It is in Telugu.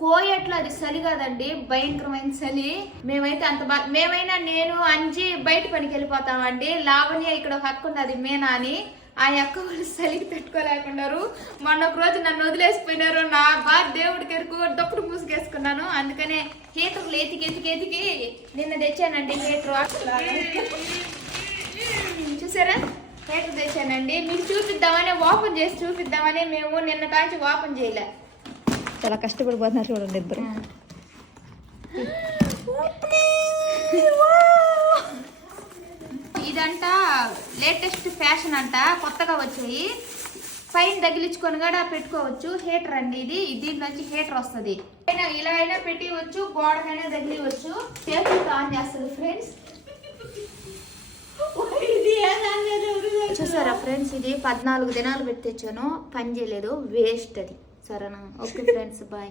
కోయట్లో అది చలి కాదండి, భయంకరమైన చలి. మేమైతే మేమైనా నేను అంజి బయట పనికి వెళ్ళిపోతామండి. లావణ్య ఇక్కడ ఒక అక్క ఉన్నది మేనా అని, ఆ అక్క వాళ్ళు చలికి పెట్టుకోలేకున్నారు. మొన్న ఒక రోజు నన్ను వదిలేసిపోయినారు. నా దేవుడికి ఎరుకు దొప్పుడు మూసుకేసుకున్నాను. అందుకనే హీటర్లు ఎతికి నిన్న తెచ్చానండి హీటర్. చూసారా, హీటర్ తెచ్చానండి. మీకు చూపిద్దామని ఓపెన్ చేసి చూపిద్దామని మేము నిన్న కాంచి ఓపెన్ చేయలే. చాలా కష్టపడిపోతున్నారు చూడండి ఇద్దరు. ఇదంట లేటెస్ట్ ఫ్యాషన్ అంట, కొత్తగా వచ్చాయి. పైన తగిలించుకొని కూడా పెట్టుకోవచ్చు. హీటర్ అండి ఇది. దీంట్లోంచి హీటర్ వస్తుంది. ఇలా అయినా పెట్టివచ్చు, గోడకైనా తగిలివచ్చు. చేతులతో ఆన్ చేస్తుంది ఫ్రెండ్స్. చూసారా ఫ్రెండ్స్, ఇది 14 దినాలు పెట్టి తెచ్చాను, పని చేయలేదు, వేస్ట్ అది. సరేనా? Okay friends, bye.